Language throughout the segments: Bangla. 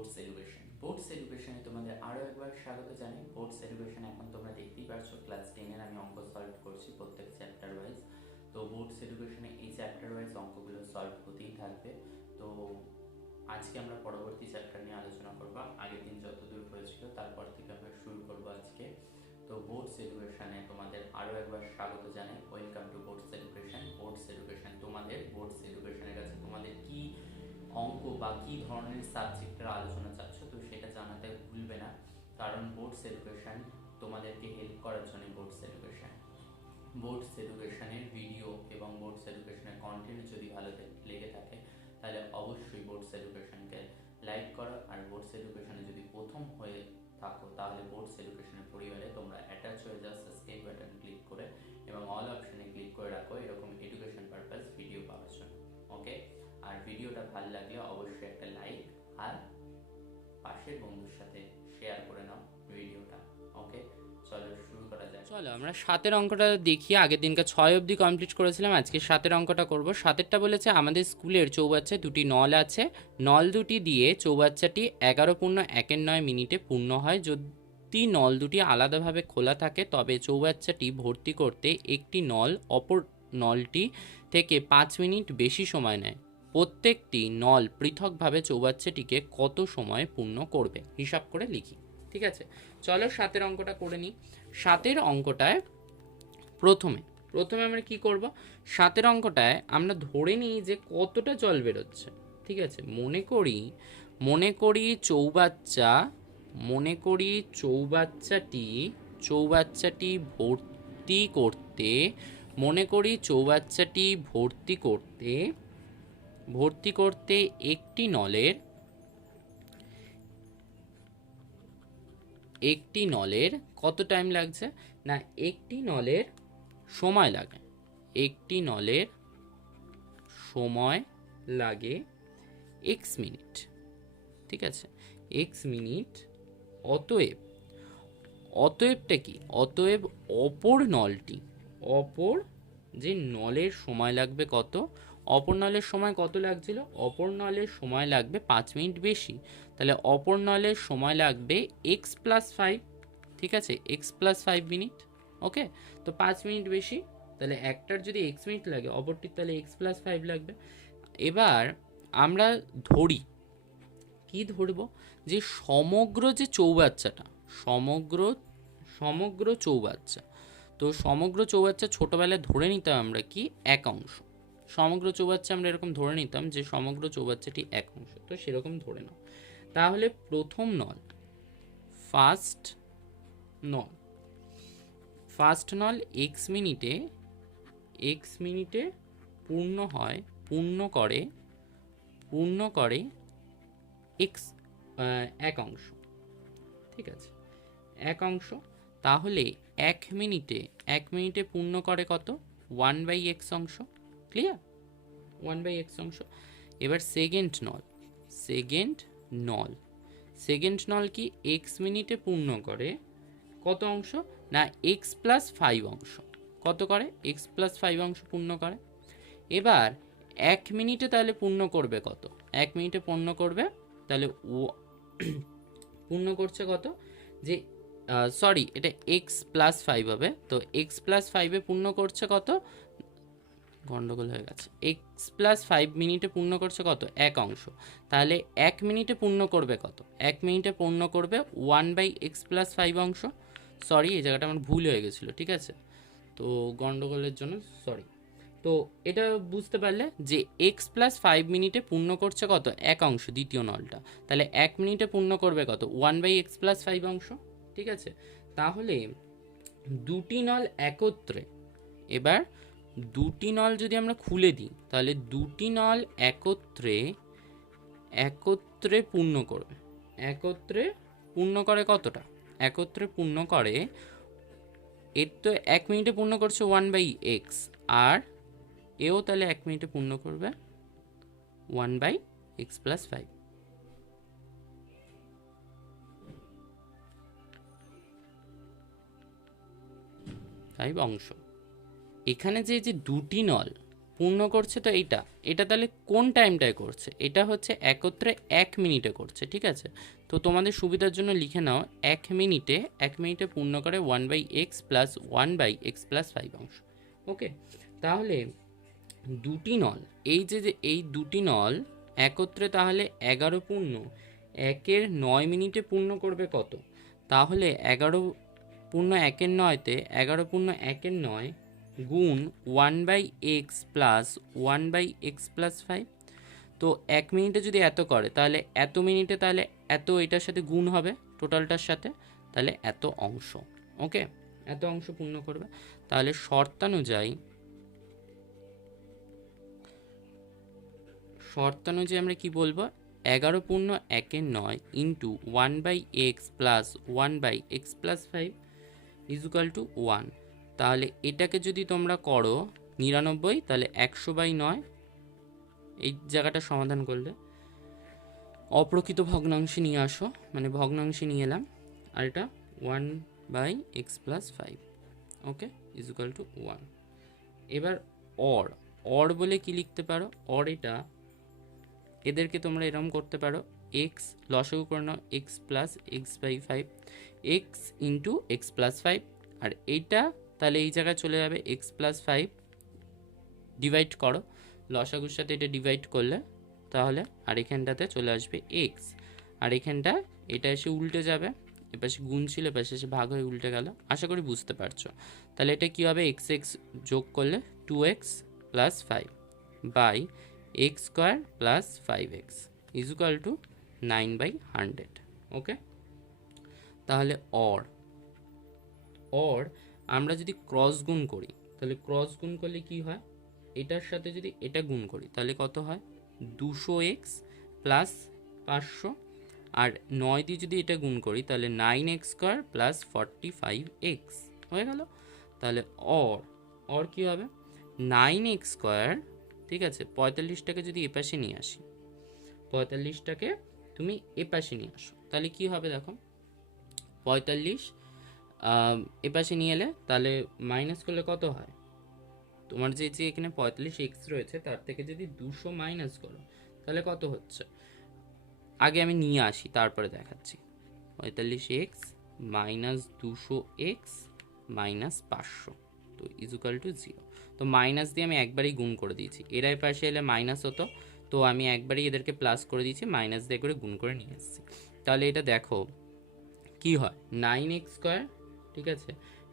Boards education. বোর্ডস এডুকেশনে তোমাদের আরও একবার স্বাগত জানাই। বোর্ডস এডুকেশন এখন তোমরা দেখতেই পারছো ক্লাস 10-এর আমি অঙ্ক সলভ করছি প্রত্যেক চ্যাপ্টার ওয়াইজ। তো বোর্ডস এডুকেশনে এই চ্যাপ্টার ওয়াইজ অঙ্কগুলো সলভ হতেই থাকবে। তো আজকে আমরা পরবর্তী চ্যাপ্টার নিয়ে আলোচনা করব। আগের দিন যতদূর হয়েছিল তারপর থেকে আমরা শুরু করব আজকে। তো বোর্ডস এডুকেশনে তোমাদের আরও একবার স্বাগত জানাই। Welcome to boards education. Boards education তোমাদের বোর্ডস এডুকেশনের কাছে তোমাদের কি অঙ্ক বা কী ধরনের সাবজেক্টের আলোচনা চাচ্ছ তো সেটা জানাতে ভুলবে না, কারণ বোর্ডস এডুকেশন তোমাদেরকে হেল্প করার জন্য বোর্ডস এডুকেশনের ভিডিও এবং বোর্ডস এডুকেশনের কন্টেন্ট যদি ভালো লেগে থাকে তাহলে অবশ্যই বোর্ডস এডুকেশনকে লাইক করো। আর বোর্ডস এডুকেশনে যদি প্রথম হয়ে থাকো তাহলে বোর্ডস এডুকেশনের পরিবারে তোমরা অ্যাটাচ হয়ে যাও সাবস্ক্রাইব বাটন ক্লিক করে এবং অল অপশনে ক্লিক করে রাখো এরকম এডুকেশন পারপাস ভিডিও পাওয়ার জন্য। ওকে, আর ভিডিওটা ভালো লাগলে অবশ্যই একটা লাইক আর পাশের বন্ধুর সাথে শেয়ার করে নাও ভিডিওটা। ওকে, চলো শুরু করা যাক। চলো আমরা 7-এর অঙ্কটা দেখি। আগের দিনকে 6 অবধি কমপ্লিট করেছিলাম, আজকে 7-এর অঙ্কটা করব। 7-এরটা বলেছে আমাদের স্কুলের চৌবাচ্চায় দুটি নল আছে, নল দুটি দিয়ে চৌবাচ্চাটি 11.1 মিনিটে পূর্ণ হয়। যদি নল দুটি আলাদাভাবে খোলা থাকে তবে চৌবাচ্চাটি ভর্তি করতে একটি নল অপর নলটি থেকে 5 মিনিট বেশি সময় নেয়। প্রত্যেকটি নল পৃথকভাবে চৌবাচ্চাটিকে কত সময় পূর্ণ করবে হিসাব করে লিখি। ঠিক আছে, চলো 7-এর অঙ্কটা করে নিই। 7-এর অঙ্কটায় প্রথমে আমরা কি করব, 7-এর অঙ্কটায় আমরা ধরে নিই যে কতটা জল বেরোচ্ছে। ঠিক আছে, মনে করি চৌবাচ্চাটি ভর্তি করতে একটি নলের কত টাইম লাগছে না, একটি নলের সময় লাগে x মিনিট। ঠিক আছে, x মিনিট। অতএবটা কি, অতএব অপর যে নলের সময় লাগবে কত, অপর নলের সময় কত লাগছিল, অপর নলের সময় লাগবে 5 মিনিট বেশি। তাহলে অপর নলের সময় লাগবে x+5। ঠিক আছে, x+5 মিনিট। ওকে, তো 5 মিনিট বেশি, তাহলে একটার যদি x মিনিট লাগে অপরটির তাহলে x+5 লাগবে। এবার আমরা ধরব যে সমগ্র চৌবাচ্চা, তো সমগ্র চৌবাচ্চা ছোটবেলায় ধরে নিতাম আমরা কি এক অংশ। সমগ্র চৌবাচ্চা আমরা এরকম ধরে নিতাম যে সমগ্র চৌবাচ্চাটি এক অংশ, তো সেরকম ধরে নাও। তাহলে প্রথম নল, ফার্স্ট নল x মিনিটে পূর্ণ করে x এক অংশ। ঠিক আছে, এক অংশ। তাহলে 1 মিনিটে পূর্ণ করে কত, 1/x অংশ। ক্লিয়ার, 1/x অংশ। এবার সেকেন্ড নল কি x মিনিটে পূর্ণ করে কত অংশ না, x+5 অংশ। কত করে, x+5 অংশ পূর্ণ করে। এবার 1 মিনিটে তাহলে পূর্ণ করবে কত, 1 মিনিটে পূর্ণ করবে তাহলে পূর্ণ করছে কত, যে সরি এটা x+5 হবে। তো x+5 এ পূর্ণ করছে কত, গন্ডগোল হয়ে গেছে, x+5 মিনিটে পূর্ণ করছে কত, এক অংশ। তাহলে 1 মিনিটে পূর্ণ করবে কত, 1 মিনিটে পূর্ণ করবে 1/x+5 অংশ। সরি, এই জায়গাটা আমার ভুল হয়ে গেছিলো। ঠিক আছে, তো গন্ডগোলের জন্য সরি। তো এটা বুঝতে পারলে যে x+5 মিনিটে পূর্ণ করছে কত, এক অংশ, দ্বিতীয় নলটা। তাহলে 1 মিনিটে পূর্ণ করবে কত, 1/x+5 অংশ। ঠিক আছে, তাহলে দুটি নল একত্রে, এবার দুটি নল যদি আমরা খুলে দিই তাহলে দুটি নল একত্রে পূর্ণ করে কতটা, একত্রে পূর্ণ করে, এর তো 1 মিনিটে পূর্ণ করছে 1/x, আর এও তাহলে 1 মিনিটে পূর্ণ করবে 1/x+5। অংশ। এখানে যে দুটি নল পূর্ণ করছে তো এইটা এটা তাহলে কোন টাইমটায় করছে? এটা হচ্ছে একত্রে 1 মিনিটে করছে, ঠিক আছে? তো তোমাদের সুবিধার জন্য লিখে নাও 1 মিনিটে পূর্ণ করে 1/x প্লাস 1/x প্লাস 5 অংশ। ওকে, তাহলে দুটি নল, এই যে এই দুটি নল একত্রে তাহলে 11 পূর্ণ 1-এর 9 মিনিটে পূর্ণ করবে কত? তাহলে 11 পূর্ণ 1-এর 9-তে 11 পূর্ণ 1-এর 9 গুণ 1/x প্লাস 1/x প্লাস 5। তো 1 মিনিটে যদি এত করে তাহলে এত মিনিটে তাহলে এত এটার সাথে গুণ হবে টোটালটার সাথে, তাহলে এত অংশ। ওকে, এত অংশ পূর্ণ করবে। তাহলে শর্তানুযায়ী আমরা কি বলবো? 11 পূর্ণ 1-এর 9 into 1/x plus 1/x plus 5 equal to 1। তাহলে এটাকে যদি তোমরা করো 99, তাহলে 100/9 এই জায়গাটা সমাধান করলে অপ্রকৃত ভগ্নাংশে নিয়ে আসো, মানে ভগ্নাংশে নিয়ে এলাম, আর এটা 1/x plus 5 okay equal to 1। এবার অর বলে কি লিখতে পারো? অর এটা এদেরকে তোমরা এরকম করতে পারো, এক্স লসাগু করে নাও x plus x/5 x into x plus 5, আর এইটা তাহলে এই জায়গায় চলে যাবে এক্স প্লাস 5, ডিভাইড করো লসাগুর সাথে এটা ডিভাইড করলে তাহলে, আর এখানটাতে চলে আসবে এক্স, আর এখানটা এটা এসে উল্টে যাবে, এপাশে গুণ ছিল এপাশে এসে ভাগ হয়ে উল্টে গেল। আশা করি বুঝতে পারছো। তাহলে এটা কী হবে? এক্স এক্স যোগ করলে 2x plus 5 by x square plus 5x equal to 9/100। Okay, তাহলে অর আমরা যদি ক্রস গুণ করি তাহলে ক্রস গুণ করলে কি হয়? এটার সাথে যদি এটা গুণ করি তাহলে কত হয়? 200x প্লাস 500, আর 9 দিয়ে যদি এটা গুণ করি তাহলে 9x স্কোয়ার প্লাস 45x হয়ে গেল। তাহলে অর কি হবে? 9x স্কোয়ার, ঠিক আছে, 45টাকে যদি এপাশে নিয়ে আসি, 45টাকে তুমি এপাশে নিয়ে আসো, তাহলে কি হবে দেখো, 45 এপাশে নিয়ে এলে তাহলে মাইনাস করলে কত হয়? তোমার যে এখানে 45x রয়েছে তার থেকে যদি 200 মাইনাস করো তাহলে কত হচ্ছে? আগে আমি নিয়ে আসি তারপরে দেখাচ্ছি। 45x মাইনাস 200x মাইনাস 500 তো ইজুকাল টু 0। তো মাইনাস দিয়ে আমি একবারই গুণ করে দিয়েছি, এরা পাশে এলে মাইনাস হতো, তো আমি একবারই এদেরকে প্লাস করে দিয়েছি, মাইনাস দিয়ে করে গুণ করে নিয়ে এসেছি। তাহলে এটা দেখো কি হয়? 9x স্কোয়ার, ঠিক আছে,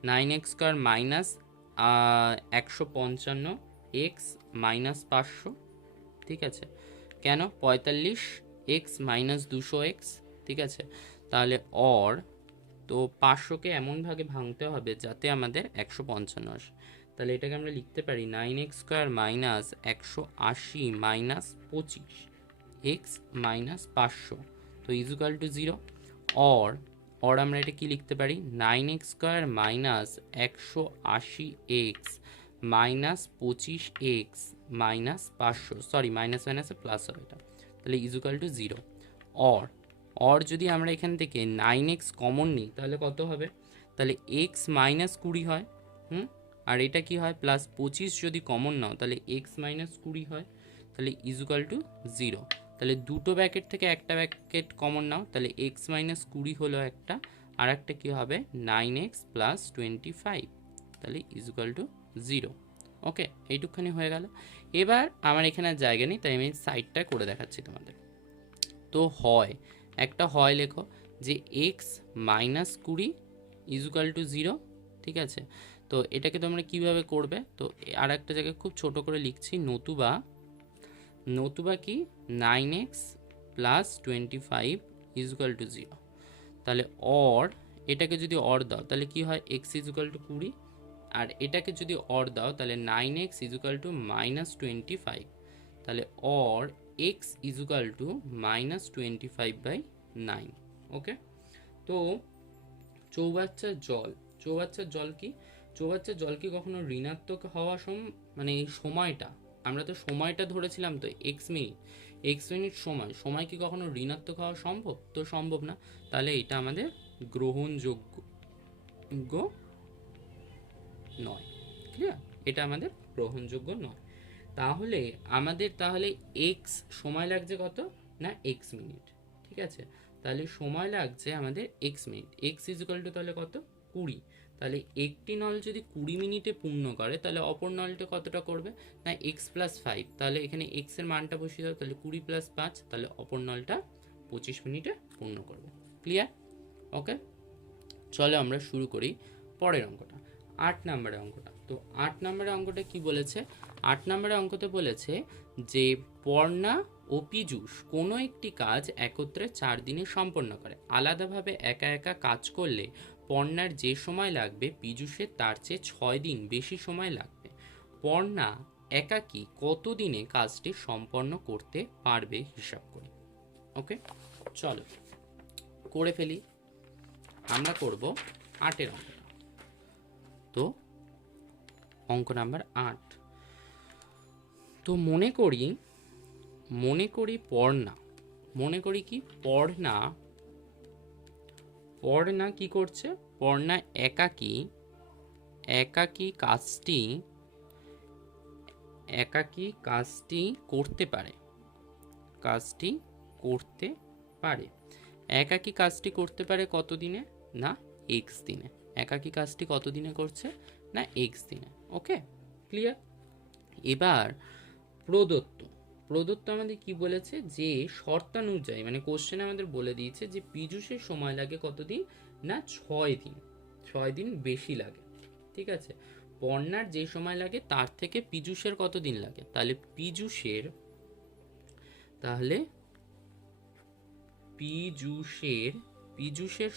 9x square minus 155x minus 500, ঠিক আছে, কেন? 45x মাইনাস 200x, ঠিক আছে। তাহলে অর তো 500কে এমনভাবে ভাঙতে হবে যাতে আমাদের 155 আসে। তাহলে এটাকে আমরা লিখতে পারি 9x square minus 180 minus 25x minus 500 তো ইজুকাল টু 0। অর আমরা এটা কি লিখতে পারি? 9x square minus 180x minus 25x minus 500, sorry minus মাইনাসে প্লাস হবে এটা, তাহলে ইজুকাল টু 0। অর যদি আমরা এখান থেকে 9x কমন নিই তাহলে কত হবে? তাহলে x মাইনাস 20 হয়, আর এটা কি হয়? প্লাস 25 যদি কমন নাও তাহলে x মাইনাস 20 হয়, তাহলে ইজুকাল টু 0। তাহলে দুটো ব্র্যাকেট থেকে একটা ব্র্যাকেট কমন নাও, তাহলে x মাইনাস 20 হলো একটা, আর একটা কী হবে? 9x প্লাস 25, তাহলে ইজুকাল টু 0। ওকে, এইটুকখানি হয়ে গেল। এবার আমার এখানে আর জায়গা নেই তাই আমি সাইডটা করে দেখাচ্ছি তোমাদের। তো একটা হয় লেখো যে x মাইনাস 20 ইজুকাল টু 0, ঠিক আছে। তো এটাকে তোমরা কিভাবে করবে? তো আর একটা জায়গায় খুব ছোট করে লিখছি, নতুবা কি 9x প্লাস 25 ইজুকাল টু 0। তাহলে এটাকে যদি অর দাও তাহলে কি হয়? x ইজুকাল টু 20, আর এটাকে যদি অর দাও তাহলে 9x ইজুকাল টু মাইনাস 25, তাহলে or x equal to minus 25/9। Okay, তো চৌবাচ্চার জল কি? চৌবাচ্চার জল কি কখনো ঋণাত্মক হওয়া মানে এই সময়টা, আমরা তো সময়টা ধরেছিলাম, তো x মিনিট সময় কি কখনো ঋণাত্মক হওয়া সম্ভব? তো সম্ভব না, তাহলে এটা আমাদের গ্রহণযোগ্য নয়। ক্লিয়ার? এটা আমাদের গ্রহণযোগ্য নয়। তাহলে আমাদের তাহলে এক্স সময় লাগছে কত না এক্স মিনিট, ঠিক আছে। তাহলে সময় লাগছে আমাদের x minute, x equal to তাহলে কত 20। তাহলে একটি নল যদি 20 মিনিটে পূর্ণ করে তাহলে অপর নলটা কতটা করবে না এক্স প্লাস 5। তাহলে এখানে এক্স এর মানটা বসিয়ে দাও, তাহলে 20 প্লাস 5, তাহলে অপর নলটা 25 মিনিটে পূর্ণ করবে। ক্লিয়ার? ওকে, চলো আমরা শুরু করি পরের অঙ্কটা, 8 নম্বরের অঙ্কটা। তো 8 নম্বরের অঙ্কটা কি বলেছে? 8 নম্বরের অঙ্কতে বলেছে যে পর্ণা ও পীযূষ কোনো একটি কাজ একত্রে 4 দিনে সম্পন্ন করে। আলাদাভাবে একা একা কাজ করলে পর্ণার যে সময় লাগবে পীযূষের তার চেয়ে 6 দিন বেশি সময় লাগবে। পর্ণা একাকী কত দিনে কাজটি সম্পন্ন করতে পারবে হিসাব করি। ওকে, চলো করে ফেলি। আমরা করব 8-এর অঙ্কটা। তো অঙ্ক নাম্বার 8। তো মনে করি পর্ণা, মনে করি কি পর্ণা কি করছে, পর্ণা একাকী কাজটি করতে পারে, একাকী কাজটি করতে পারে কত দিনে না এক্স দিনে। একাকী কাজটি কত দিনে করছে না এক্স দিনে। ওকে, ক্লিয়ার? এবার প্রদত্ত আমাদের কি বলেছে যে শর্তানুযায়ী মানে কোশ্চেনে আমাদের বলে দিয়েছে যে পীযূষের সময় লাগে কতদিন না 6 দিন, 6 দিন বেশি লাগে, ঠিক আছে। পর্ণার যে সময় লাগে তার থেকে পীযূষের কত দিন লাগে, তাহলে পীযূষের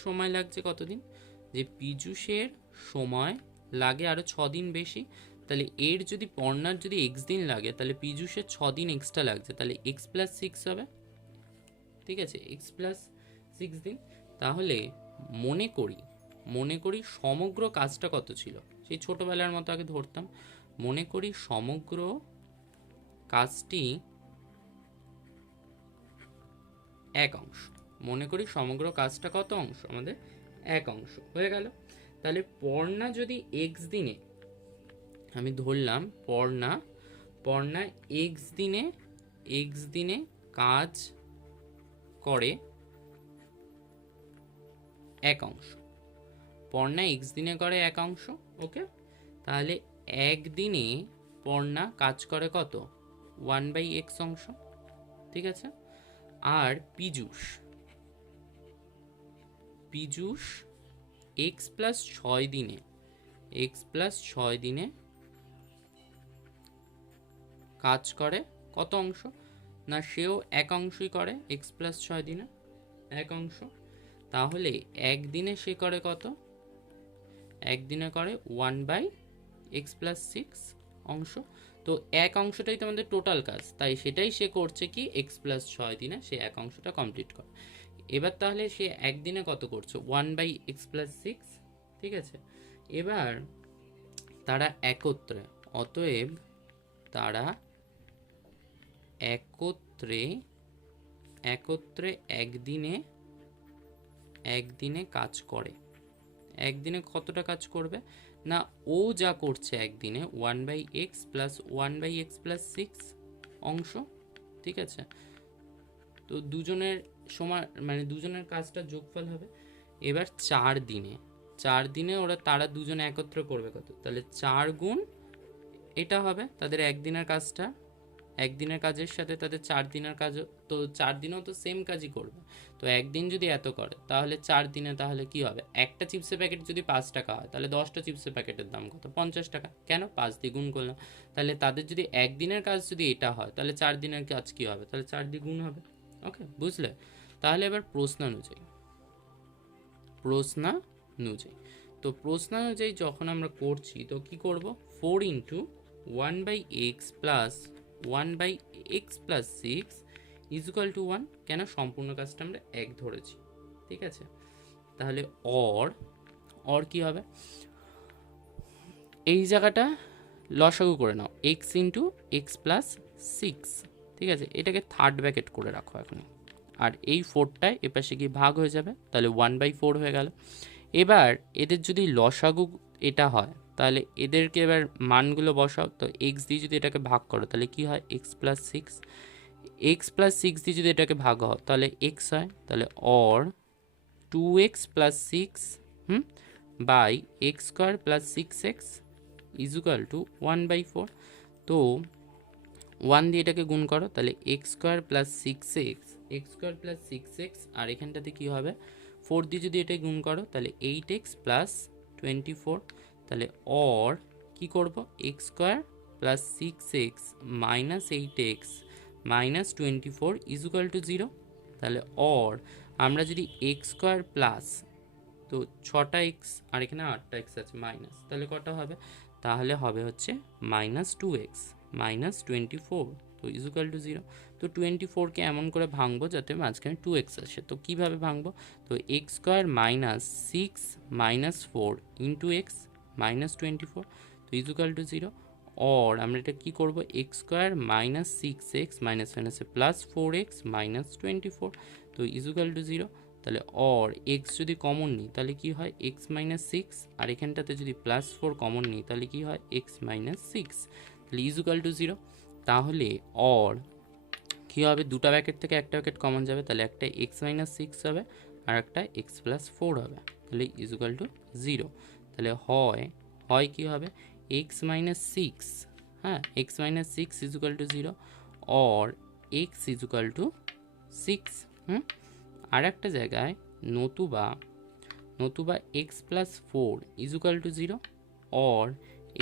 সময় লাগছে কতদিন, যে পীযূষের সময় লাগে আরো 6 দিন বেশি। তাহলে এর যদি পর্ণার যদি এক্স দিন লাগে তাহলে পীযূষের 6 দিন এক্সট্রা লাগছে, তাহলে এক্স প্লাস 6 হবে, ঠিক আছে, এক্স প্লাস 6 দিন। তাহলে মনে করি সমগ্র কাজটা কত ছিল, সেই ছোটবেলার মতো আগে ধরতাম। মনে করি সমগ্র কাজটি 1 অংশ। মনে করি সমগ্র কাজটা কত অংশ আমাদের 1 অংশ হয়ে গেল। তাহলে পর্ণা যদি এক্স দিনে, আমি ধরলাম পর্ণা এক্স দিনে কাজ করে 1 অংশ, পর্ণা এক্স দিনে করে 1 অংশ। ওকে, তাহলে একদিনে পর্ণা কাজ করে কত 1/x অংশ, ঠিক আছে। আর পীযূষ এক্স প্লাস 6 দিনে কাজ করে কত অংশ না সেও 1 অংশই করে, এক্স প্লাস 6 দিনে 1 অংশ। তাহলে একদিনে সে করে কত, একদিনে করে 1/x প্লাস 6 অংশ। তো 1 অংশটাই তো আমাদের টোটাল কাজ, তাই সেটাই সে করছে কি এক্স প্লাস 6 দিনে সে 1 অংশটা কমপ্লিট করে। এবার তাহলে সে একদিনে কত করছে 1/x প্লাস 6, ঠিক আছে। এবার তারা একত্রে, অতএব তারা একত্রে একদিনে কাজ করে। একদিনে কতটা কাজ করবে না ও যা করছে একদিনে 1/x প্লাস 1/x প্লাস 6 অংশ, ঠিক আছে। তো দুজনের সমান মানে দুজনের কাজটা যোগফল হবে। এবার 4 দিনে তারা দুজনে একত্র করবে কত, তাহলে 4 গুণ এটা হবে তাদের একদিনের কাজটা, একদিনের কাজের সাথে তাদের 4 দিনের কাজ, তো 4 দিনেও তো সেম কাজই করবে। তো একদিন যদি এত করে তাহলে 4 দিনে তাহলে কি হবে, একটা চিপসের প্যাকেট যদি 5 টাকা হয় তাহলে 10টা চিপসের প্যাকেটের দাম কত 50 টাকা। কেন 5 দিয়ে গুণ করলাম। তাহলে তাদের যদি একদিনের কাজ যদি এটা হয় তাহলে 4 দিনের কাজ কি হবে, তাহলে 4 দিয়ে গুণ হবে। ওকে, বুঝলে? তাহলে এবার প্রশ্ন অনুযায়ী তো প্রশ্ন অনুযায়ী যখন আমরা করছি তো কি করব, 4 into 1/x plus 1/x plus 6 is equal two 1। কেন সম্পূর্ণ কাজটা আমরা 1 ধরেছি, ঠিক আছে। তাহলে অর কি হবে, এই জায়গাটা লসাগু করে নাও, x ইন্টু এক্স প্লাস 6, ঠিক আছে। এটাকে থার্ড ব্র্যাকেট করে রাখো এখন, আর এই 4টায় এপাশে গিয়ে ভাগ হয়ে যাবে, তাহলে 1/4 হয়ে গেল। এবার এদের যদি লসাগু এটা হয় তাহলে এদেরকে এবার মানগুলো বসাও। তো এক্স দিয়ে যদি এটাকে ভাগ করো তাহলে কি হয়, x plus six. X plus six দিয়ে যদি এটাকে ভাগ হয় তাহলে এক্স হয়। তাহলে or 2x plus six by x square plus six x equal to 1/4। তো 1 দিয়ে এটাকে গুণ করো তাহলে x square plus six square plus six x, আর এখানটাতে কী হবে 4 দিয়ে যদি এটা গুণ করো তাহলে 8x প্লাস 24। তাহলে অর কী করবো, x square plus six x minus 8x minus 24 equal to 0। তাহলে অর আমরা যদি এক্স স্কোয়ার প্লাস, তো 6টা এক্স আর এখানে 8টা এক্স আছে মাইনাস, তাহলে কটা হবে, তাহলে হবে হচ্ছে মাইনাস 2x মাইনাস 24, তো ইজুকাল টু 0। তো 24কে এমন করে ভাঙবো যাতে মাঝখানে 2x আসে। তো কীভাবে ভাঙবো, তো x square minus six minus 4 into x minus 24, তো ইজুকাল টু 0। অর আমরা এটা কী করবো, x square minus six x minus মাইনাসে প্লাস 4x মাইনাস 24, তো ইজুকাল টু 0। তাহলে অর এক্স যদি কমন নিই তাহলে কি হয়, এক্স মাইনাস সিক্স, আর এখানটাতে যদি প্লাস 4 কমন নিই তাহলে কি হয়, এক্স মাইনাস সিক্স, তাহলে ইজুকাল টু 0। তাহলে অর কী হবে, দুটা ব্র্যাকেট থেকে একটা ব্র্যাকেট কমন যাবে, তাহলে একটা এক্স মাইনাস সিক্স হবে আর একটা এক্স প্লাস 4 হবে, তাহলে ইজুকাল টু 0। তাহলে হয় কী হবে, এক্স মাইনাস সিক্স, হ্যাঁ x minus six equal to 0 or x equal to six. আর একটা জায়গায় নতুবা x plus 4 equal to 0 or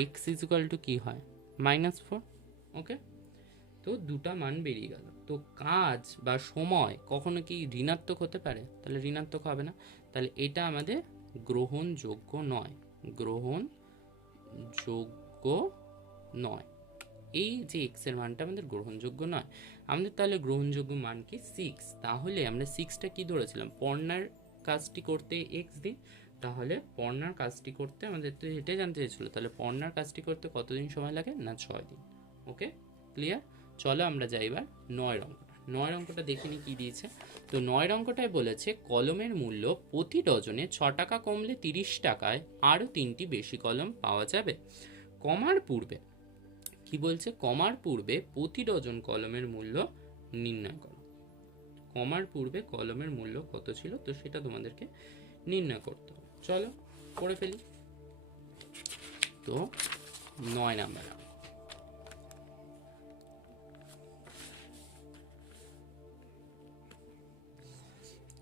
x equal to কী হয়, মাইনাস 4। ওকে, তো দুটা মান বেরিয়ে গেল। তো কাজ বা সময় কখনো কি ঋণাত্মক হতে পারে, তাহলে ঋণাত্মক হবে না, তাহলে এটা আমাদের গ্রহণযোগ্য নয়। এই যে এক্স এর মানটা আমাদের গ্রহণযোগ্য নয়, আমাদের তাহলে গ্রহণযোগ্য মান কি 6। তাহলে আমরা 6টা কি ধরেছিলাম, পর্ণার কাজটি করতে এক্স দিই, তাহলে পর্ণার কাজটি করতে আমাদের তো এটাই জানতে চেয়েছিল, তাহলে পর্ণার কাজটি করতে কতদিন সময় লাগে না 6 দিন। Okay clear. চলো আমরা যাই এবার 9 অঙ্কটা দেখিনি কি দিয়েছে। তো 9 অঙ্কটায় বলেছে কলমের মূল্য প্রতি ডজনে 6 টাকা কমলে 30 টাকায় আরও 3টি বেশি কলম পাওয়া যাবে। কমার পূর্বে প্রতি ডজন কলমের মূল্য নির্ণয় করো। কমার পূর্বে কলমের মূল্য কত ছিল, তো সেটা তোমাদেরকে নির্ণয় করতে হবে। চলো করে ফেলি। তো 9 নাম্বার,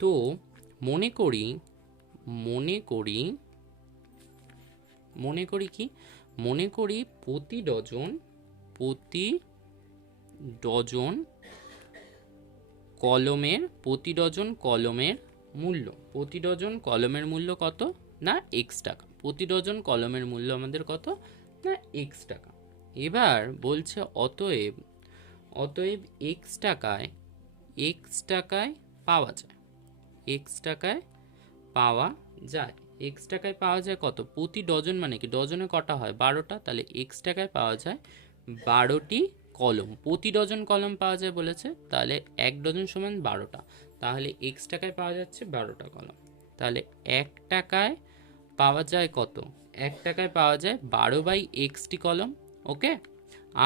তো মনে করি প্রতি ডজন কলমের মূল্য কত না এক্স টাকা। প্রতি ডজন কলমের মূল্য আমাদের কত না এক্স টাকা। এবার বলছে অতএব এক্স টাকায় পাওয়া যায় কত, প্রতি ডজন মানে কি, ডজনে কটা হয় 12টা, তাহলে এক্স টাকায় পাওয়া যায় 12টি কলম। প্রতি ডজন কলম পাওয়া যায় বলেছে, তাহলে 1 ডজন সমান 12টা, তাহলে এক্স টাকায় পাওয়া যাচ্ছে 12টা কলম। তাহলে 1 টাকায় পাওয়া যায় কত, 1 টাকায় পাওয়া যায় 12/xটি কলম। ওকে,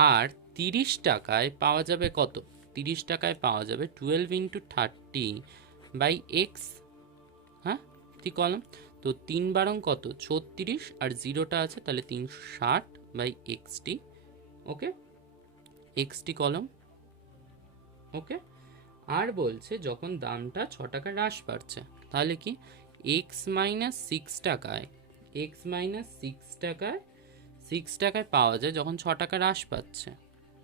আর 30 টাকায় পাওয়া যাবে কত, 30 টাকায় পাওয়া যাবে 12 × 30/x, হ্যাঁ টি কলম। তো 3 বারং কত 36, আর 0টা আছে তাহলে 360/xটি। ওকে, এক্সটি কলম। ওকে, আর বলছে যখন দামটা 6 টাকা হ্রাস পাচ্ছে, তাহলে কি x মাইনাস 6 টাকায় 6 টাকায় পাওয়া যায় যখন 6 টাকা হ্রাস পাচ্ছে,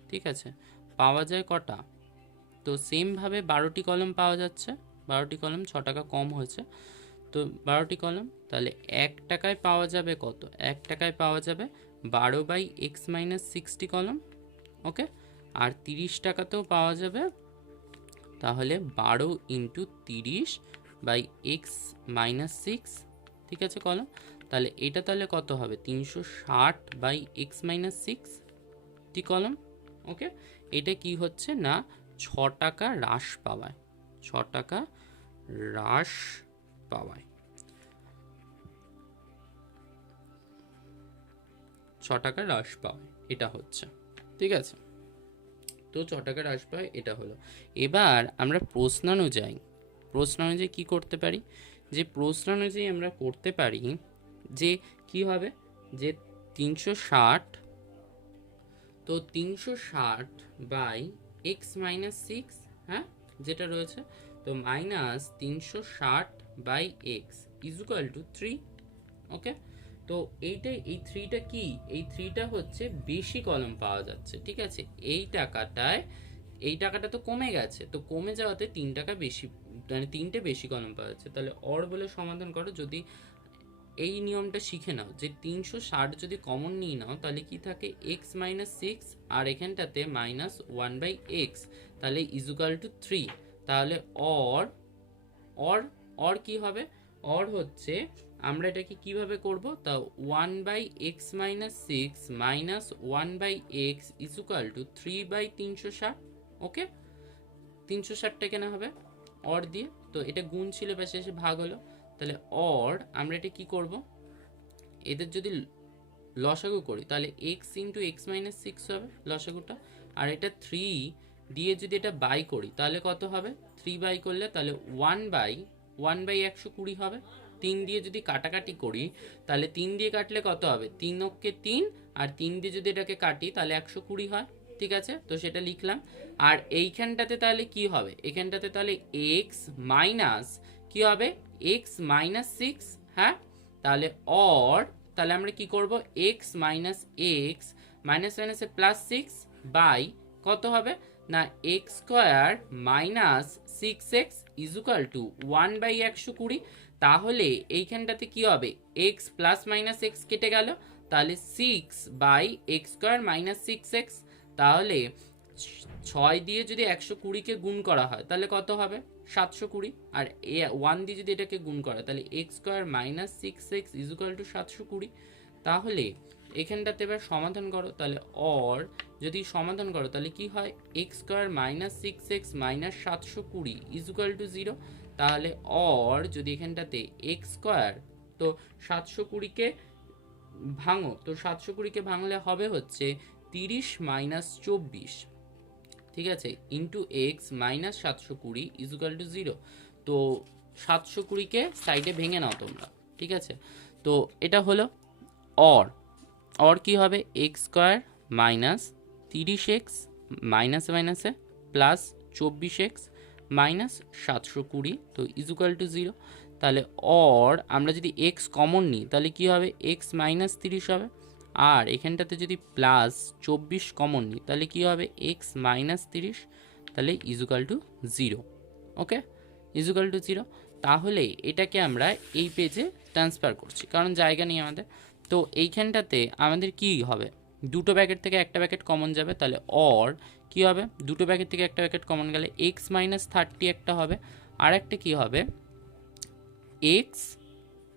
ঠিক আছে, পাওয়া যায় কটা, তো সেমভাবে 12টি কলম পাওয়া যাচ্ছে, 12টি কলম 6 টাকা কম হয়েছে, তো 12টি কলম, তাহলে 1 টাকায় পাওয়া যাবে কত, 1 টাকায় পাওয়া যাবে 12/x মাইনাস 6টি কলম। ওকে, আর 30 টাকাতেও পাওয়া যাবে, তাহলে 12 × 30/x মাইনাস 6, ঠিক আছে কলম। তাহলে এটা তাহলে কত হবে 360/x মাইনাস 6টি কলম। ওকে, এটা কি হচ্ছে না 6 টাকা হ্রাস পাওয়ায়। টাকা হ্রাস পায়, এটা হচ্ছে, ঠিক আছে। তো টাকা হ্রাস পায়, এটা হলো। এবার আমরা প্রশ্ন অনুযায়ী কী করতে পারি, যে প্রশ্ন অনুযায়ী আমরা করতে পারি যে কি হবে, যে 360, তো 360 বাই এক্স মাইনাস সিক্স, হ্যাঁ যেটা রয়েছে, তো minus 360 by x equal to 3। Okay, তো এই থ্রিটা কি, এই থ্রিটা হচ্ছে বেশি কলম পাওয়া যাচ্ছে, ঠিক আছে। এই টাকাটা তো কমে গেছে, তো কমে যাওয়াতে 3 টাকা বেশি, মানে 3টে বেশি কলম পাওয়া যাচ্ছে। তাহলে অর বলে সমাধান করো। যদি এই নিয়মটা শিখে নাও যে 360 যদি কমন নিয়ে নাও তাহলে কি থাকে, এক্স মাইনাস সিক্স, আর এখানটাতে মাইনাস 1/x, তাহলে ইজুকাল টু 3। তাহলে অর কি হবে, অর হচ্ছে, আমরা এটাকে কিভাবে করব, তা 1/x minus six minus 1/x equal to 3/360। Okay, 360টা কেন হবে অর দিয়ে, তো এটা গুণ ছিল, পাশে এসে ভাগ হলো। তাহলে অর আমরা এটা কি করব, এদের যদি লসাগু করি তাহলে x into x minus six হবে লসাগুটা, আর এটা 3 দিয়ে যদি এটা বাই করি তাহলে কত হবে, 3 বাই করলে তাহলে 1/1/120 হবে। 3 দিয়ে যদি কাটাকাটি করি তাহলে 3 দিয়ে কাটলে কত হবে, 3 অক্ষে 3, আর 3 দিয়ে যদি এটাকে কাটি তাহলে 120 হয়, ঠিক আছে। তো সেটা লিখলাম। আর এইখানটাতে তাহলে কি হবে, এখানটাতে তাহলে এক্স মাইনাস কি হবে, এক্স মাইনাস সিক্স, হ্যাঁ। তাহলে তাহলে আমরা কি করব, এক্স মাইনাস এক্স মাইনাস মাইনাসে প্লাস সিক্স বাই কত হবে না, x square minus six x equal to 1/120। তাহলে এইখানটাতে কি হবে, এক্স প্লাস মাইনাস এক্স কেটে গেল, তাহলে 6/x² মাইনাস 6x। তাহলে 6 দিয়ে যদি 120কে গুণ করা হয় তাহলে কত হবে, 720। আর 1 দিয়ে যদি এটাকে গুণ করা তাহলে x² minus 6x equal to 720। তাহলে এখানটাতে এবার সমাধান করো, তাহলে অর যদি সমাধান করো তাহলে কি হয়, x² minus 6x minus 720 equal to 0। তাহলে অর যদি এখানটাতে x², তো 720কে ভাঙো, তো 720কে ভাঙলে হবে হচ্ছে 30 মাইনাস 24, ঠিক আছে, into x minus 720 equal to 0। তো 720কে সাইডে ভেঙে নাও তোমরা, ঠিক আছে। তো এটা হলো অর কি হবে, x² মাইনাস 30x মাইনাসে মাইনাসে প্লাস 24x মাইনাস 720, তো ইজুকাল টু 0। তাহলে অর আমরা যদি x কমন নিই তাহলে কি হবে, x মাইনাস 30 হবে, আর এখানটাতে যদি প্লাস 24 কমন নিই তাহলে কি হবে, x মাইনাস 30, তাহলে equal to 0। Okay, equal to 0। তাহলে এটাকে আমরা এই পেজে ট্রান্সফার করছি কারণ জায়গা নেই আমাদের। তো এইখানটাতে আমাদের কি হবে, দুটো ব্র্যাকেট থেকে একটা ব্র্যাকেট কমন যাবে, তাহলে অর কি হবে, দুটো ব্র্যাকেট থেকে একটা ব্র্যাকেট কমন গেলে x মাইনাস 30 একটা হবে, আর একটা কি হবে, x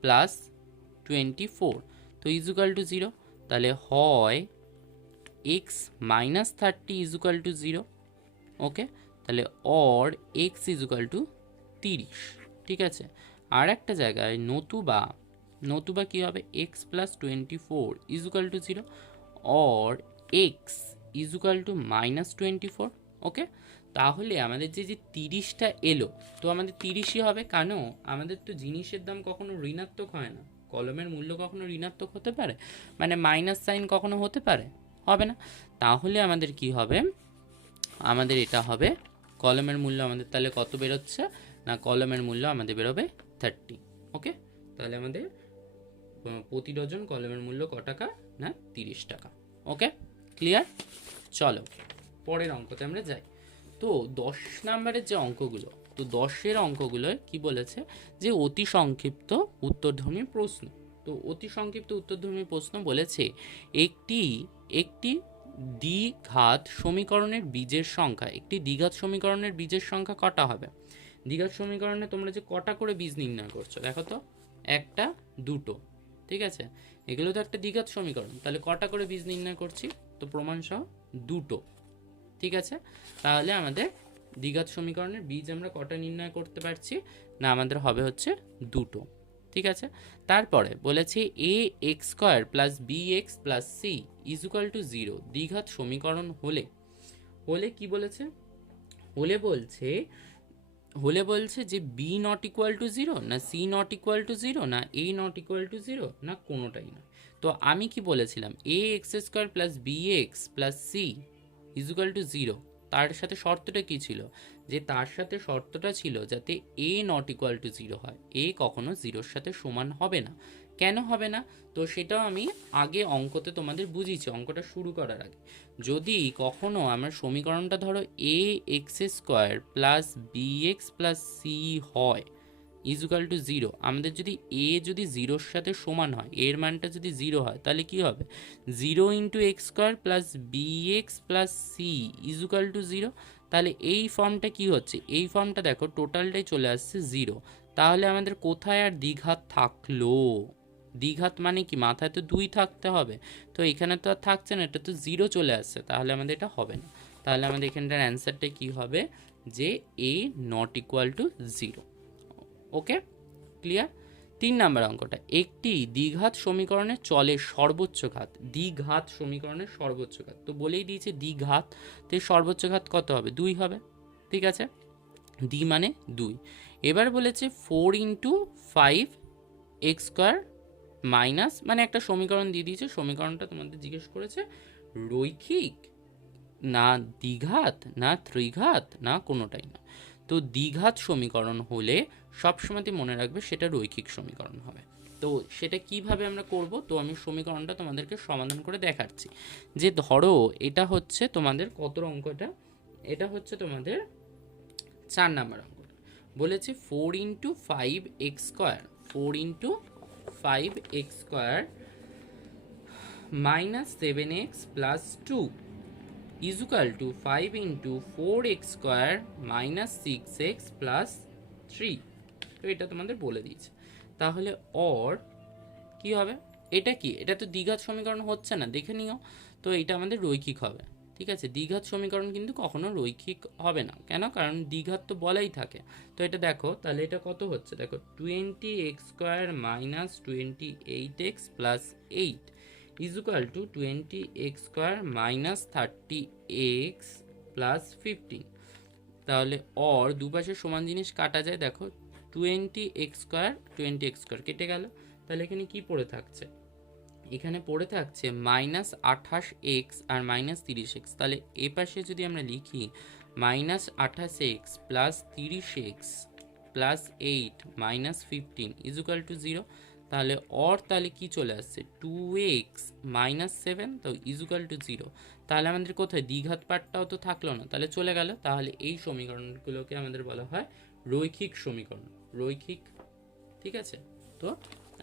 প্লাস 24, তো ইজুকাল টু 0। তাহলে হয় x মাইনাস 30 ইজুকাল টু 0। ওকে, তাহলে অর x ইজুকাল টু 30, ঠিক আছে। আর একটা জায়গায় নতুবা কি হবে, x plus 24 equal to 0, or x equal to minus 24। Okay, তাহলে আমাদের যে 30টা এলো, তো আমাদের 30ই হবে, কেন, আমাদের তো জিনিসের দাম কখনো ঋণাত্মক হয় না, কলমের মূল্য কখনো ঋণাত্মক হতে পারে, মানে মাইনাস সাইন কখনো হতে পারে, হবে না। তাহলে আমাদের কি হবে, আমাদের এটা হবে কলমের মূল্য আমাদের তাহলে কত বেরোচ্ছে না, কলমের মূল্য আমাদের বেরোবে 30। ওকে, তাহলে আমাদের প্রতি ডজন কলমের মূল্য ক টাকা না, 30 টাকা। ওকে, ক্লিয়ার। চলো পরের অঙ্কতে আমরা যাই। তো 10 নম্বরের যে অঙ্কগুলো, তো 10-এর অঙ্কগুলো কি বলেছে, যে অতি সংক্ষিপ্ত উত্তরধর্মী প্রশ্ন। তো অতি সংক্ষিপ্ত উত্তরধর্মী প্রশ্ন বলেছে, একটি দ্বিঘাত সমীকরণের বীজের সংখ্যা, একটি দ্বিঘাত সমীকরণের বীজের সংখ্যা কটা হবে। দ্বিঘাত সমীকরণে তোমরা যে কটা করে বীজ নির্ণয় করছো দেখো তো, একটা দুটো, ঠিক আছে, এগুলো তো একটা দ্বিঘাত সমীকরণ, তাহলে কটা করে বীজ নির্ণয় করছি, তো প্রমাণ সহ দুটো, ঠিক আছে। তাহলে আমাদের দ্বিঘাত সমীকরণের বীজ আমরা কটা নির্ণয় করতে পারছি না, আমাদের হবে হচ্ছে দুটো। ঠিক আছে। তারপরে বলেছে a x square plus b x plus c is equal to 0 দ্বিঘাত সমীকরণ হলে কি বলেছে, হলে বলছে যে বি নট ইকুয়াল টু 0, না সি নট ইকুয়াল টু 0, না এ নট ইকুয়াল টু 0, না কোনোটাই না। তো আমি কি বলেছিলাম, a x square plus b x plus c is equal to 0, তার সাথে শর্তটা কি ছিল, যে তার সাথে শর্তটা ছিল যাতে এ নট ইকুয়াল টু 0 হয়, এ কখনো 0-র সাথে সমান হবে না। কেন হবে না, তো সেটাও আমি আগে অঙ্কতে তোমাদের বুঝিয়েছি, অঙ্কটা শুরু করার আগে। যদি কখনো আমার সমীকরণটা ধরো a x square plus b x plus c হয় ইজ ইকুয়াল টু 0, আমাদের যদি এ যদি 0-র সাথে সমান হয়, এর মানটা যদি 0 হয়, তাহলে কি হবে, 0 into x square plus b x plus c is equal to 0। তাহলে এই ফর্মটা কি হচ্ছে, এই ফর্মটা দেখো টোটালটাই চলে আসছে 0। তাহলে আমাদের কোথায় আর দ্বিঘাত থাকলো, দ্বিঘাত মানে কি, মাথায় তো 2 থাকতে হবে, তো এখানে তো আর থাকছে না, এটা তো 0 চলে আসছে, তাহলে আমাদের এটা হবে না। তাহলে আমাদের এখানটার অ্যান্সারটা কি হবে, যে a not equal to 0। Okay, clear. 3 number অঙ্কটা, একটি দ্বিঘাত সমীকরণের চলের সর্বোচ্চ ঘাত, দ্বিঘাত সমীকরণের সর্বোচ্চ ঘাত, তো বলেই দিয়েছে দ্বিঘাত, তো সর্বোচ্চ ঘাত কত হবে, 2 হবে, ঠিক আছে, দ্বি মানে 2। এবার বলেছে 4 ইন্টু 5 এক্স স্কোয়ার মাইনাস, মানে একটা সমীকরণ দিয়ে দিয়েছে, সমীকরণটা তোমাদের জিজ্ঞেস করেছে রৈখিক না দ্বিঘাত না ত্রিঘাত না কোনোটাই না। তো দ্বিঘাত সমীকরণ হলে সবসময়তে মনে রাখবে সেটা রৈখিক সমীকরণ হবে। তো সেটা কিভাবে আমরা করব, তো আমি সমীকরণটা তোমাদেরকে সমাধান করে দেখাচ্ছি। যে ধরো এটা হচ্ছে তোমাদের কত অঙ্কটা, এটা হচ্ছে তোমাদের 4 নাম্বার অঙ্কটা। বলেছে 4 into 5 x square, 4 into 5 x square minus 7x plus 2 is equal to 5 into 4x square minus 6x plus 3। তো এটা তোমাদের বলে দিয়েছে। তাহলে অর কি হবে, এটা কি, এটা তো দ্বিঘাত সমীকরণ হচ্ছে না, দেখে নিও। তো এটা আমাদের রৈখিক হবে, ঠিক আছে। দ্বিঘাত সমীকরণ কিন্তু কখনো রৈখিক হবে না, কেন, কারণ দ্বিঘাত তো বলাই থাকে। তো এটা দেখো, তাহলে এটা কত হচ্ছে, দেখো 20x square minus 28x plus 8 is equal to 20x square minus 30x plus 15। তাহলে অর দুপাশে সমান জিনিস কাটা যায়, দেখো 20x square 20x square কেটে গেল, তাহলে এখানে কি পড়ে থাকছে, এখানে পড়ে থাকছে মাইনাস 28x আর মাইনাস 30x। তাহলে এ পাশে যদি আমরা লিখি minus 28x plus 30x plus 8 minus 15 is equal to 0। তাহলে অর তাহলে কি চলে আসছে 2x মাইনাস 7, তো ইজ ইকুয়াল টু 0। তাহলে আমাদের কোথায় দ্বিঘাত পার্টটাও তো থাকলো না, তাহলে চলে গেল। তাহলে এই সমীকরণগুলোকে আমাদের বলা হয় রৈখিক সমীকরণ, রৈখিক, ঠিক আছে। তো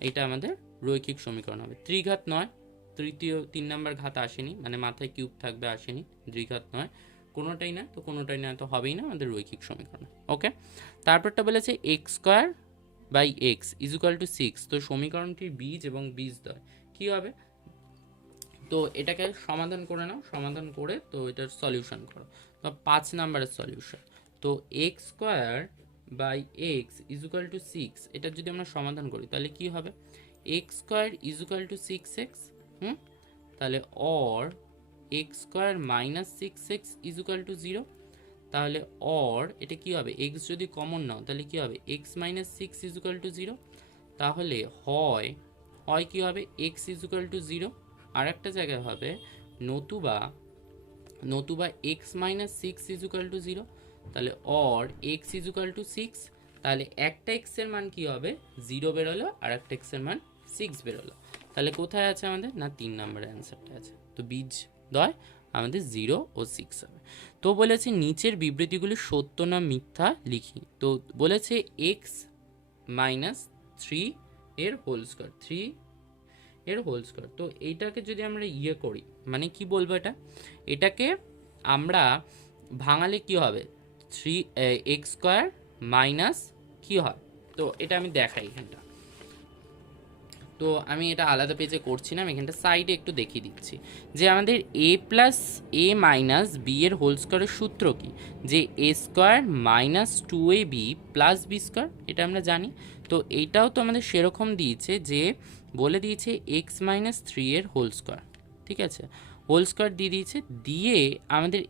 এটা আমাদের রৈখিক সমীকরণ হবে, ত্রিঘাত নয়, তৃতীয় 3 নাম্বার ঘাত আসেনি, মানে মাথায় কিউব থাকবে আসেনি, দ্বিঘাত নয়, কোনোটাই না, তো কোনোটাই না, তো হবেই না, আমাদের রৈখিক সমীকরণ। ওকে, তারপরটা বলেছে x square by x is equal to 6। তো সমীকরণটির বীজ এবং বীজদ্বয় কী হবে, তো এটাকে সমাধান করে নাও, সমাধান করে তো এটার সলিউশন করো। তো 5 নাম্বারের সলিউশন, তো x square by x is equal to 6, এটা যদি আমরা সমাধান করি তাহলে কি হবে, x square is equal to 6x, তাহলে or x square minus 6x is equal to 0। তাহলে অর এটা কি হবে, এক্স যদি কমন নাও তাহলে কি হবে, x minus 6 is equal to 0। তাহলে হয় কি হবে, এক্স ইজ ইকুয়াল টু 0, আর একটা জায়গায় হবে নতুবা x minus 6 is equal to 0। তাহলে or x is equal to 6, তাহলে একটা এক্সের মান কি হবে 0 বেরোলো, আর একটা এক্সের মান 6 বেরোলো। তাহলে কোথায় আছে আমাদের, না 3 নম্বরের অ্যান্সারটা আছে। তো বীজ দয় আমাদের 0 ও 6 হবে। তো বলেছে নিচের বিবৃতিগুলি সত্য না মিথ্যা লিখি। তো বলেছে এক্স মাইনাস 3 এর হোল স্কোয়ার, 3 এর হোল স্কোয়ার। তো এইটাকে যদি আমরা করি, মানে কি বলবো, এটাকে আমরা ভাঙালে কি হবে, 3x স্কোয়ার মাইনাস কি হয়, তো এটা আমি দেখাই এখানটা। তো আমি এটা আলাদা পেজে করছি না, আমি এখানটা সাইডে একটু দেখিয়ে দিচ্ছি যে আমাদের a plus a minus b এর হোল স্কোয়ারের সূত্র কি, যে a স্কোয়ার minus 2ab plus b square, এটা আমরা জানি। তো এইটাও তো আমাদের সেরকম দিয়েছে, যে বলে দিয়েছে x মাইনাস 3 এর হোল স্কোয়ার, ঠিক আছে, হোল স্কোয়ার দিয়ে দিয়েছে, দিয়ে আমাদের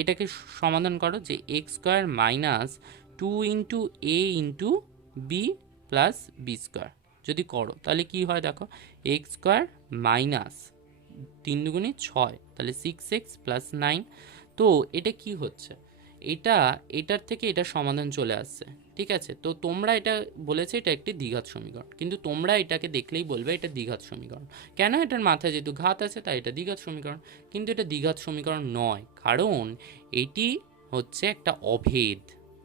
এটাকে সমাধান করো, যে x square minus 2 into a into b plus b square যদি করো তাহলে কি হয় দেখো, এক্স স্কোয়ার মাইনাস 3 দুগুণে 6, তাহলে 6x প্লাস 9। তো এটা কি হচ্ছে, এটার থেকে এটা সমাধান চলে আসছে, ঠিক আছে। তো তোমরা এটা বলেছে এটা একটি দ্বিঘাত সমীকরণ, কিন্তু তোমরা এটাকে দেখলেই বলবে এটা দ্বিঘাত সমীকরণ। কেন? এটার মাথায় যেহেতু ঘাত আছে তাই এটা দ্বিঘাত সমীকরণ, কিন্তু এটা দ্বিঘাত সমীকরণ নয়, কারণ এটি হচ্ছে একটা অভেদ,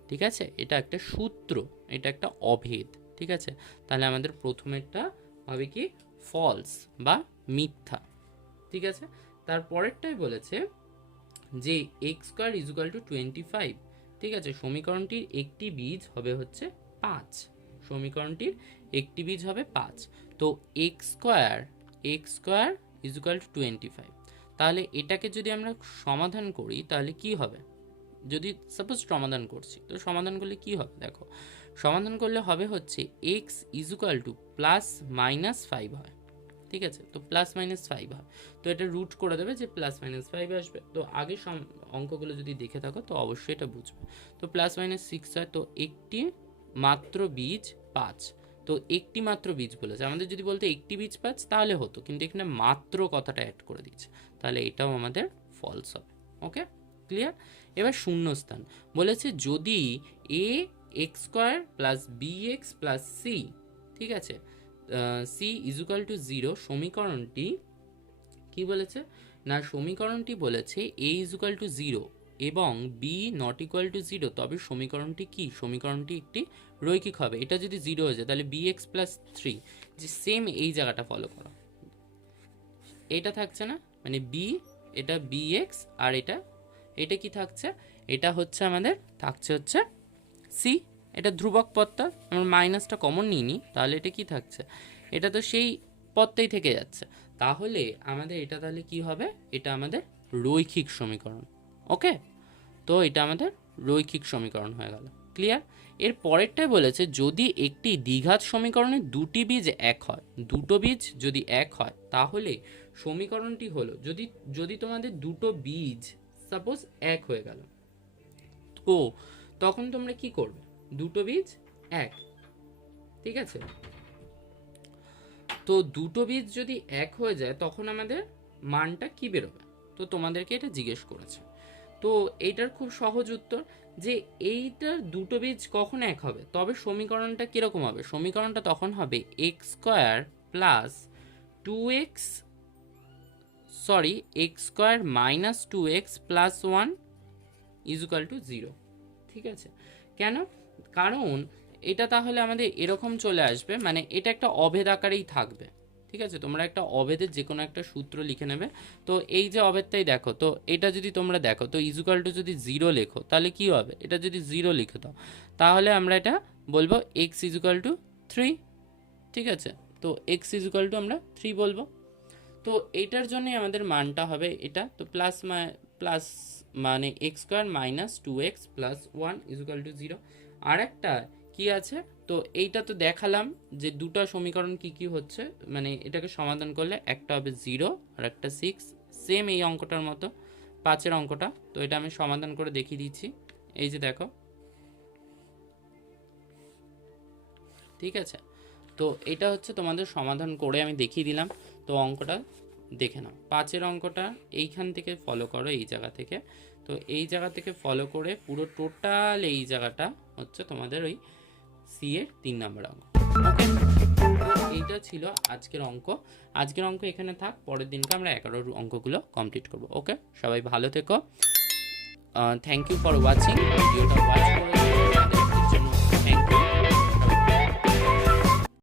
ঠিক আছে, এটা একটা সূত্র, এটা একটা অভেদ, ঠিক আছে। তাহলে আমাদের প্রথমেরটা হবে কি ফলস বা মিথ্যা, ঠিক আছে। তারপরেরটাই বলেছে যে x square is equal two 25, ঠিক আছে, সমীকরণটির একটি বীজ হবে হচ্ছে 5, সমীকরণটির একটি বীজ হবে 5। তো x square is equal two 25, তাহলে এটাকে যদি আমরা সমাধান করি তাহলে কি হবে, যদি সাপোজ সমাধান করছি, তো সমাধান করলে কি হবে দেখো, সমাধান করলে হবে হচ্ছে x is equal two plus minus 5 হয়, ঠিক আছে। তো প্লাস মাইনাস 5 হয়, তো এটা রুট করে দেবে যে প্লাস মাইনাস 5 আসবে। তো আগে অঙ্কগুলো যদি দেখে থাকো তো অবশ্যই এটা বুঝবে। তো প্লাস মাইনাস 6 হয়, তো একটি মাত্র বীজ 5, তো একটি মাত্র বীজ বলেছে, আমাদের যদি বলতো একটি বীজ 5 তাহলে হতো, কিন্তু এখানে মাত্র কথাটা অ্যাড করে দিচ্ছে, তাহলে এটাও আমাদের ফলস হবে। Okay, clear. এবার শূন্যস্থান বলেছে, যদি a x square plus b x plus c, ঠিক আছে, সি ইজ ইকুয়াল টু 0, সমীকরণটি কি বলেছে না, সমীকরণটি বলেছে এ ইজ ইকুয়াল টু 0 এবং বি নট ইকুয়াল টু 0, তবে সমীকরণটি কি, সমীকরণটি একটি রৈখিক হবে। এটা যদি 0 হয়ে যায় তাহলে বি এক্স প্লাস 3, যে সেম এই জায়গাটা ফলো করো, এটা থাকছে না, মানে বি, এটা বি এক্স, আর এটা কি থাকছে, এটা হচ্ছে আমাদের থাকছে হচ্ছে সি, এটা ধ্রুবক পদটা আমরা মাইনাসটা কমন নিইনি, তাহলে এটা কি থাকছে, এটা তো সেই পদটাই থেকে যাচ্ছে, তাহলে আমাদের এটা তাহলে কি হবে, এটা আমাদের রৈখিক সমীকরণ। ওকে, তো এটা আমাদের রৈখিক সমীকরণ হয়ে গেল, ক্লিয়ার। এর পরেরটাই বলেছে, যদি একটি দ্বিঘাত সমীকরণে দুটি বীজ এক হয়, দুটো বীজ যদি এক হয় তাহলে সমীকরণটি হলো, যদি তোমাদের দুটো বীজ সাপোজ এক হয়ে গেল, তো তখন তোমরা কি করবে, দুটো বীজ এক, ঠিক আছে, তো দুটো বীজ যদি এক হয়ে যায় তখন আমাদের মানটা কি বেরোবে, তো তোমাদেরকে এটা জিজ্ঞেস করেছে। তো এইটার খুব সহজ উত্তর, যে এইটার দুটো বীজ কখন এক হবে, তবে সমীকরণটা কিরকম হবে, সমীকরণটা তখন হবে x square plus 2x, sorry, x square minus 2x plus 1 is equal to 0, ঠিক আছে। কেন? কারণ এটা তাহলে আমাদের এরকম চলে আসবে, মানে এটা একটা অভেদ আকারেই থাকবে, ঠিক আছে। তোমরা একটা অভেদের যে কোনো একটা সূত্র লিখে নেবে, তো এই যে অভেদটাই দেখো, তো এটা যদি তোমরা দেখো, তো ইজ ইকুয়াল টু যদি 0 লেখো তাহলে কি হবে, এটা যদি 0 লিখে দাও তাহলে আমরা এটা বলবো এক্স ইজ ইকুয়াল টু 3, ঠিক আছে। তো এক্স ইজ ইকুয়াল টু আমরা 3 বলবো, তো এইটার জন্যই আমাদের মানটা হবে এটা, তো প্লাস মানে x square minus 2x plus 1 is equal to 0। আর একটা কি আছে, তো এইটা তো দেখালাম যে দুটো সমীকরণ কি কি হচ্ছে, মানে এটাকে সমাধান করলে একটা হবে 0 আর একটা 6, সেম এই অঙ্কটার মতো 5-এর অঙ্কটা। তো এটা আমি সমাধান করে দেখিয়ে দিচ্ছি, এই যে দেখো, ঠিক আছে। তো এটা হচ্ছে তোমাদের সমাধান করে আমি দেখিয়ে দিলাম, তো অঙ্কটা দেখে নাও। 5-এর অঙ্কটা এইখান থেকে ফলো করো, এই জায়গা থেকে, তো এই জায়গা থেকে ফলো করে পুরো টোটাল এই জায়গাটা হচ্ছে তোমাদের ওই সি এর 3 নম্বর অঙ্ক। ওকে, এইটা ছিল আজকের অঙ্ক। আজকের অঙ্ক এখানে থাক, পরের দিনকে আমরা 11 অঙ্কগুলো কমপ্লিট করব। ওকে, সবাই ভালো থেকো, থ্যাংক ইউ ফর ওয়াচিং ভিডিওটা।